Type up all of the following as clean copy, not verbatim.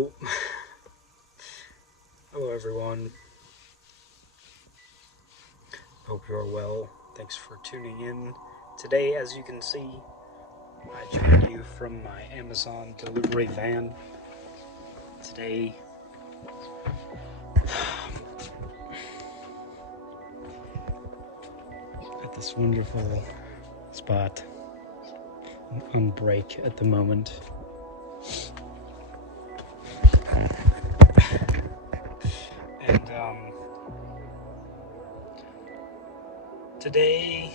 So, hello everyone. Hope you're well. Thanks for tuning in. Today, as you can see, I join you from my Amazon delivery van. Today, at this wonderful spot. I'm on break at the moment. And today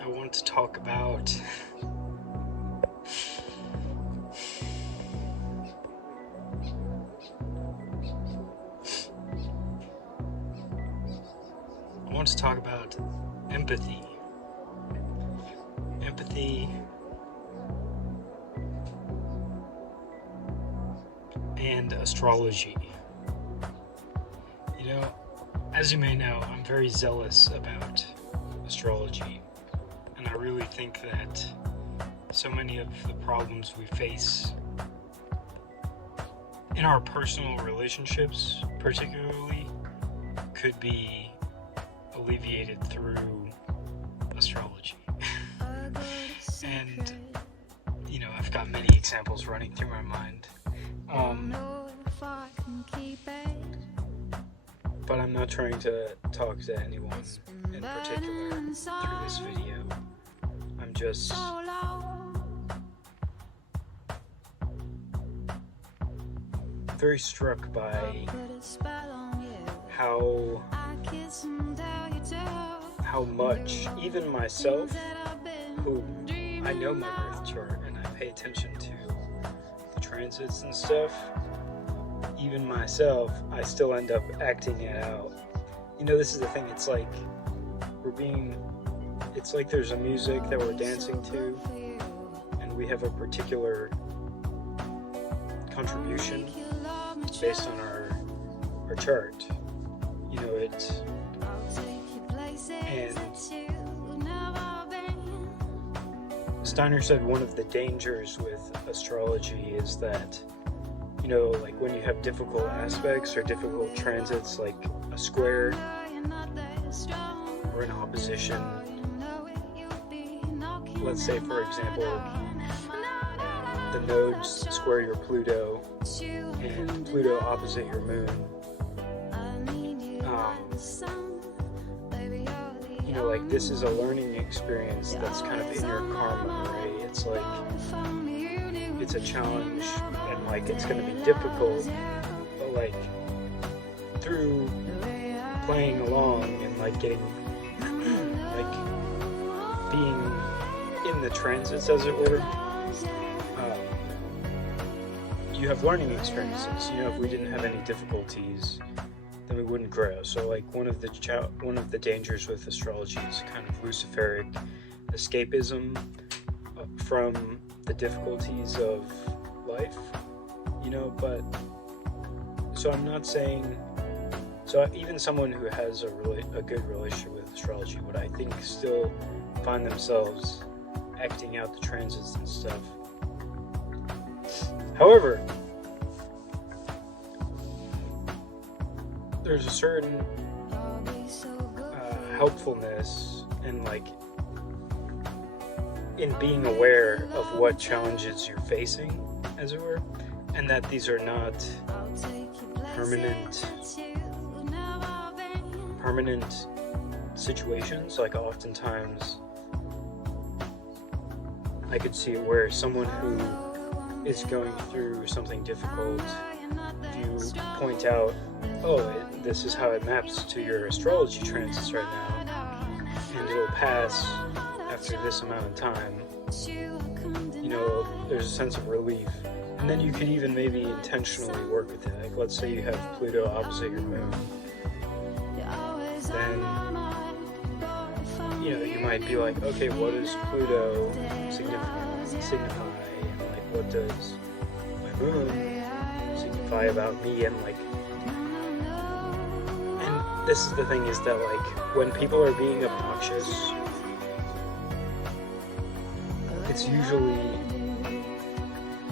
I want to talk about empathy. Empathy and astrology. You know, as you may know, I'm very zealous about astrology, and I really think that so many of the problems we face in our personal relationships, particularly, could be alleviated through astrology. And, you know, I've got many examples running through my mind. But I'm not trying to talk to anyone in particular through this video. I'm just very struck by how much even myself, who I know my birth chart and I pay attention to the transits and stuff, even myself, I still end up acting it out. You know, this is the thing, it's like there's a music that we're dancing to, and we have a particular contribution based on our chart. You know, and Steiner said one of the dangers with astrology is that, you know, like when you have difficult aspects or difficult transits, like a square or an opposition. Let's say, for example, the nodes square your Pluto and Pluto opposite your moon. You know, like this is a learning experience that's kind of in your karma, right? It's like, it's a challenge and like it's going to be difficult, but like through playing along and like getting, like being in the transits, as it were, you have learning experiences. You know, if we didn't have any difficulties, then we wouldn't grow. So like one of the dangers with astrology is kind of Luciferic escapism from the difficulties of life, you know. But so I'm not saying, so even someone who has a good relationship with astrology would, I think, still find themselves acting out the transits and stuff. However, there's a certain helpfulness in like in being aware of what challenges you're facing, as it were, and that these are not permanent situations. Like oftentimes I could see where someone who is going through something difficult, if you point out, this is how it maps to your astrology transits right now, and it'll pass after this amount of time, you know, there's a sense of relief. And then you could even maybe intentionally work with it. Like let's say you have Pluto opposite your moon, then, you know, you might be like, okay, what does Pluto signify, and like what does my moon signify about me? And like, and this is the thing, is that like when people are being obnoxious, it's usually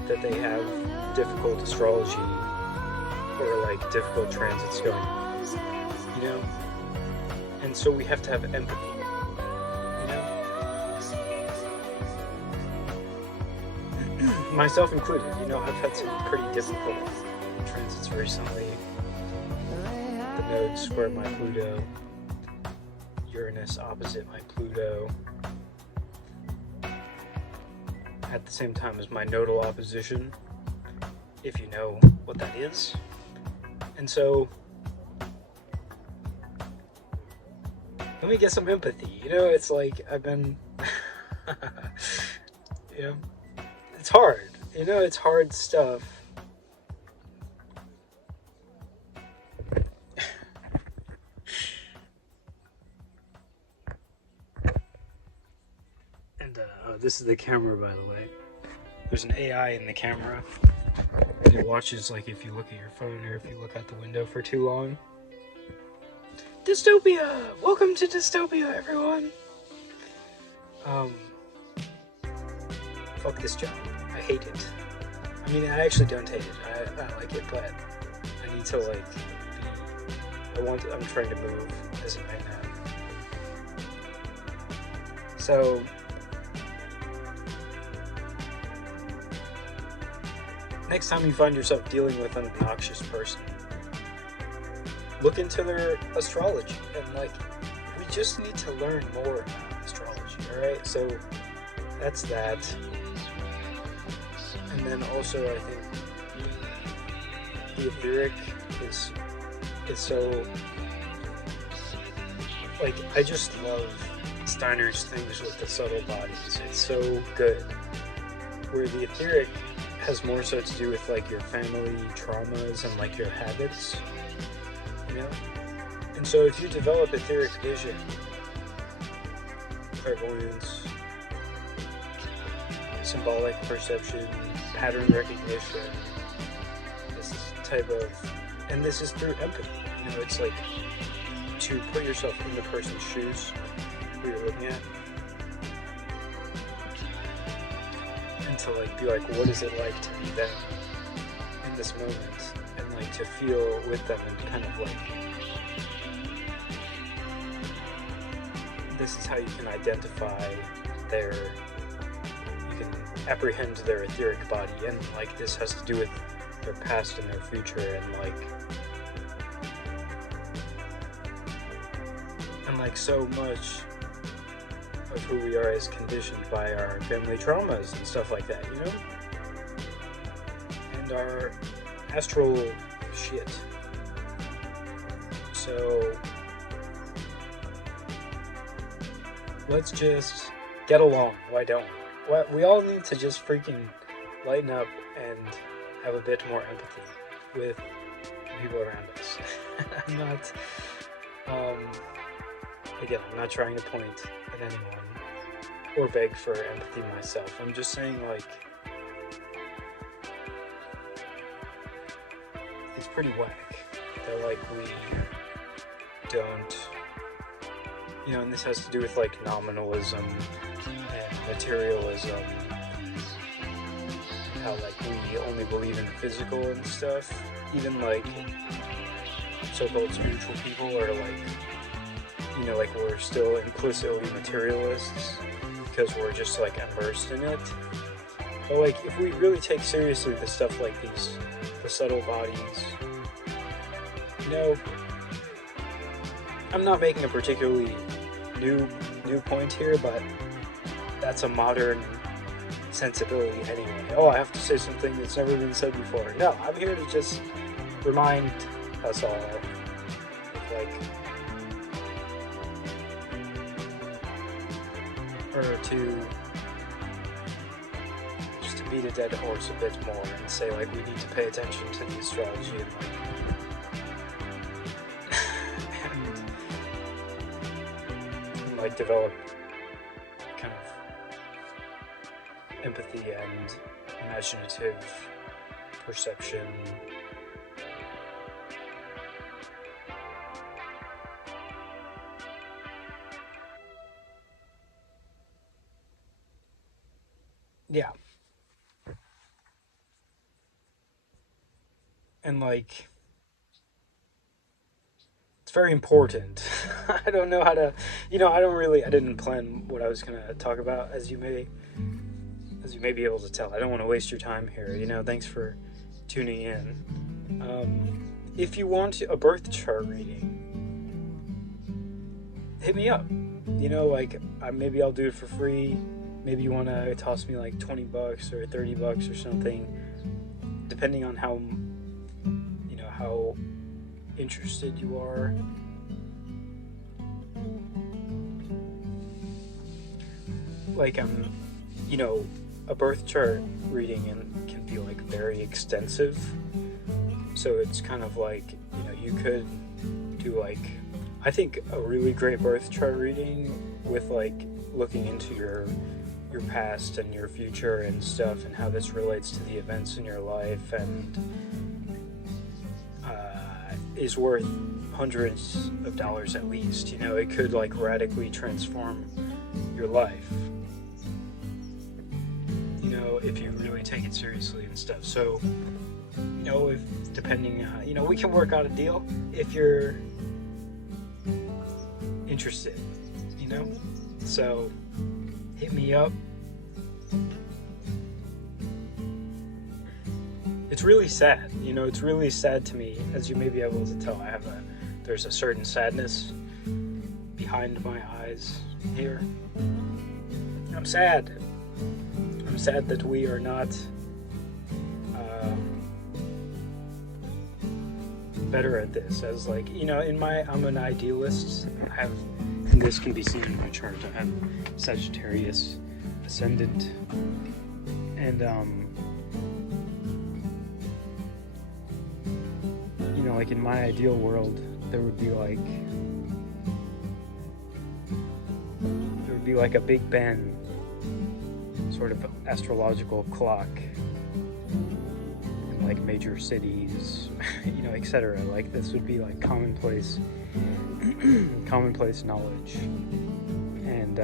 that they have difficult astrology or like difficult transits going on, you know? And so we have to have empathy, you know? Myself included, you know, I've had some pretty difficult transits recently. The node square my Pluto, Uranus opposite my Pluto, at the same time as my nodal opposition, if you know what that is. And so, let me get some empathy. You know, it's like I've been, you know, it's hard. You know, it's hard stuff. And this is the camera, by the way. There's an AI in the camera. It watches like if you look at your phone or if you look out the window for too long. Dystopia! Welcome to Dystopia, everyone! Fuck this job. I hate it. I mean, I actually don't hate it. I like it, but I need to like be... I'm trying to move as a man now. So... next time you find yourself dealing with an obnoxious person, look into their astrology, and like, we just need to learn more about astrology, alright? So that's that. And then also I think the etheric is so, like, I just love Steiner's things with the subtle bodies. It's so good. Where the etheric has more so to do with like your family traumas and like your habits, you know? And so if you develop etheric vision, clairvoyance, symbolic perception, pattern recognition, this type of, and this is through empathy, you know, it's like to put yourself in the person's shoes who you're looking at, and to like be like, what is it like to be them in this moment, and like to feel with them and kind of like, this is how you can identify you can apprehend their etheric body, and like this has to do with their past and their future, and like so much of who we are is conditioned by our family traumas and stuff like that, you know? And our astral shit. So let's just get along. Why don't we? We all need to just freaking lighten up and have a bit more empathy with the people around us. I'm not, again, I'm not trying to point at anyone or beg for empathy myself. I'm just saying, like, it's pretty whack that, like, we don't, you know, and this has to do with, like, nominalism and materialism, how, like, we only believe in the physical and stuff. Even, like, so-called spiritual people are, like, you know, like, we're still implicitly materialists because we're just, like, immersed in it. But, like, if we really take seriously the stuff like these, the subtle bodies, you know, I'm not making a particularly new point here, but that's a modern sensibility anyway. Oh, I have to say something that's never been said before. No, I'm here to just remind us all of, like, or to just to beat a dead horse a bit more and say, like, we need to pay attention to the astrology and, like develop kind of empathy and imaginative perception. Yeah. And like, it's very important. I don't know how to, I didn't plan what I was going to talk about, as you may be able to tell. I don't want to waste your time here. Thanks for tuning in. If you want a birth chart reading, hit me up. Maybe I'll do it for free. Maybe you want to toss me like $20 or $30 or something, depending on how interested you are. Like, a birth chart reading can be like very extensive. So it's kind of like, you could do like, I think a really great birth chart reading with like looking into your past and your future and stuff, and how this relates to the events in your life, and is worth hundreds of dollars at least. It could like radically transform your life, if you really take it seriously and stuff. So, if depending, we can work out a deal if you're interested, so hit me up. It's really sad, it's really sad to me, as you may be able to tell. There's a certain sadness behind my eyes here. I'm sad that we are not better at this. As like, I'm an idealist. And this can be seen in my chart. I have Sagittarius ascendant, and like in my ideal world, there would be like a Big Ben sort of astrological clock in like major cities, etc. Like, this would be like commonplace knowledge. And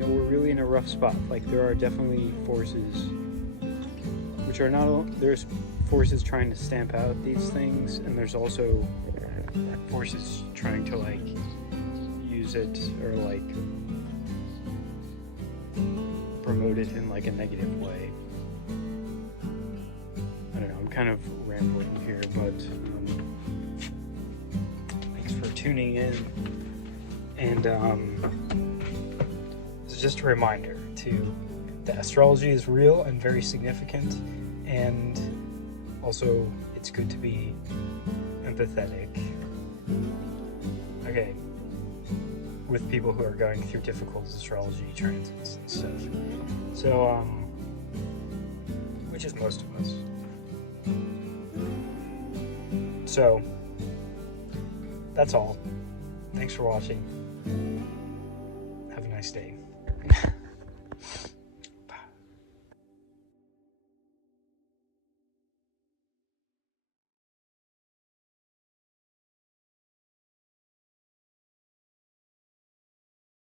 we're really in a rough spot. Like, there are definitely forces which are not, there's forces trying to stamp out these things, and there's also forces trying to like use it or like promote it in like a negative way. I don't know, I'm kind of rambling here, but thanks for tuning in. And it's just a reminder that astrology is real and very significant, and also it's good to be empathetic, okay, with people who are going through difficult astrology transits and stuff. So, which is most of us. So, that's all. Thanks for watching. Have a nice day.